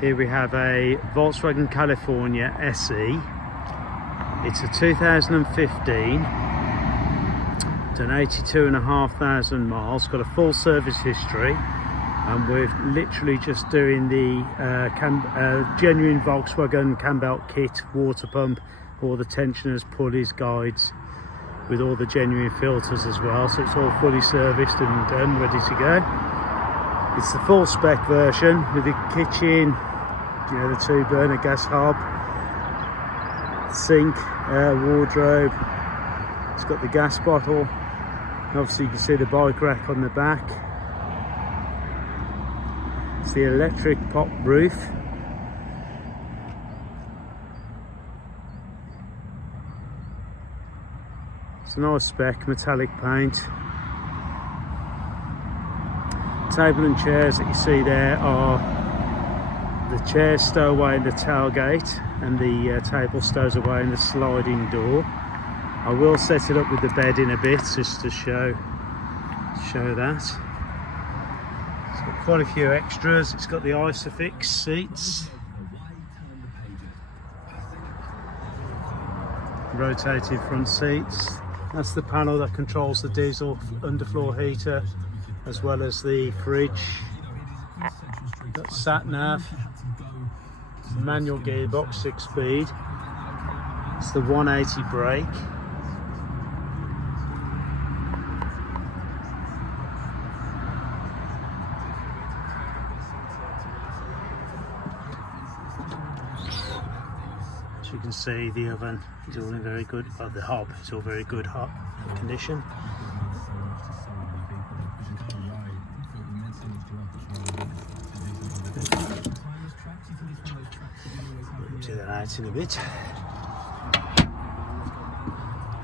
Here we have a Volkswagen California SE. It's a 2015, done 82,500 miles, got a full service history, and we're literally just doing the genuine Volkswagen cambelt kit, water pump, all the tensioners, pulleys, guides, with all the genuine filters as well, so it's all fully serviced and done, ready to go. It's the full spec version with the kitchen, you know, the 2-burner gas hob, sink, wardrobe. It's got the gas bottle. Obviously you can see the bike rack on the back. It's the electric pop roof. It's a nice spec, metallic paint. Table and chairs that you see there are the chairs stow away in the tailgate, and the table stows away in the sliding door. I will set it up with the bed in a bit just to show that. It's got quite a few extras. It's got the Isofix seats, rotating front seats. That's the panel that controls the diesel underfloor heater as well as the fridge. Got sat nav, manual gearbox, 6-speed. It's the 180 brake. As you can see, the oven is all in very good, well, the hob is all very good hot condition. Do that out in a bit.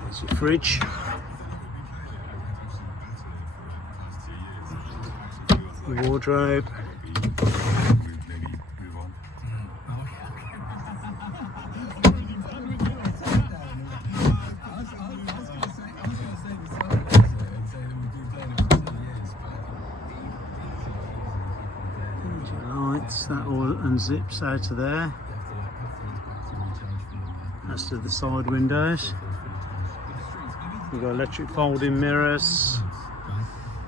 There's your fridge. The wardrobe. Lights, that all unzips out of there. As to the side windows, we've got electric folding mirrors,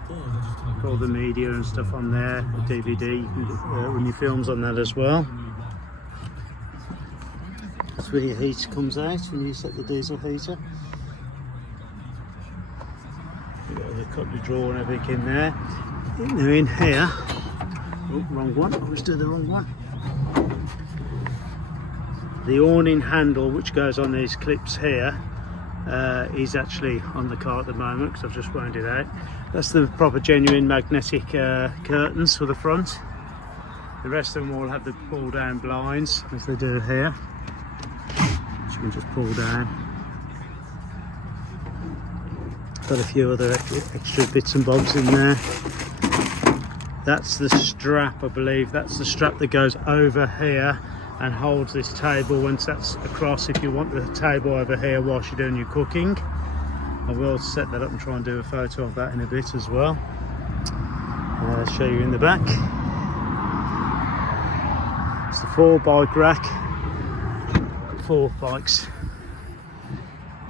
got all the media and stuff on there, the DVD, you can run your films on that as well. That's where your heater comes out when you set the diesel heater. You've got the cutlery drawer and everything in there. Now in here, oh, wrong one, I always do the wrong one. The awning handle, which goes on these clips here, is actually on the car at the moment because I've just wound it out. That's the proper genuine magnetic curtains for the front. The rest of them all have the pull down blinds as they do here, which you can just pull down. Got a few other extra bits and bobs in there. That's the strap, I believe. That's the strap that goes over here and holds this table once that's across, if you want the table over here whilst you're doing your cooking. I will set that up and try and do a photo of that in a bit as well. I'll show you in the back. It's the 4-bike rack, 4 bikes.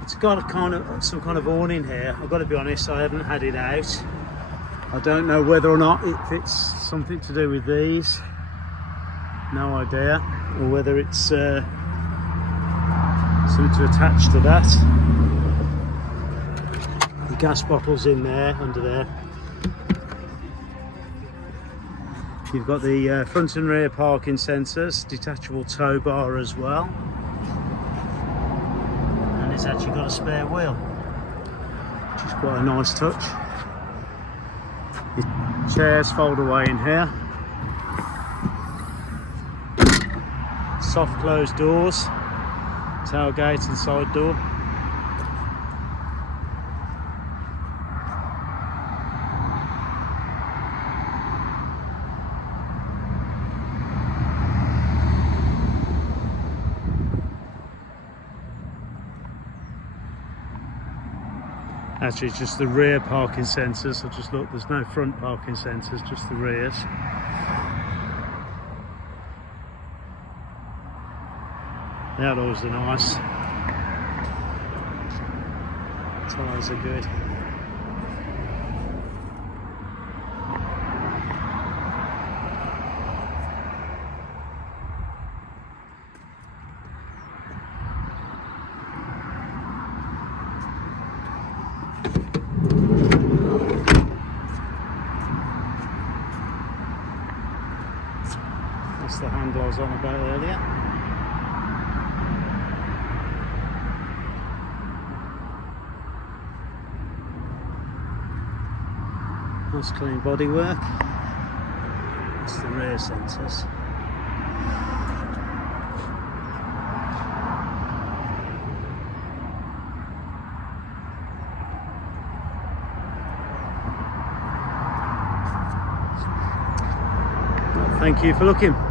It's got a kind of some kind of awning here. I've got to be honest, I haven't had it out. I don't know whether or not it's something to do with these. No idea, or whether it's something to attach to that. The gas bottle's in there, under there. You've got the front and rear parking sensors, detachable tow bar as well, and it's actually got a spare wheel, which is quite a nice touch. The chairs fold away in here. Soft closed doors, tailgate and side door. Actually, it's just the rear parking sensors. So just look, there's no front parking sensors, just the rears. The alloys are nice. Tyres are good. That's the handle I was on about earlier. Nice clean bodywork. That's the rear sensors. Thank you for looking.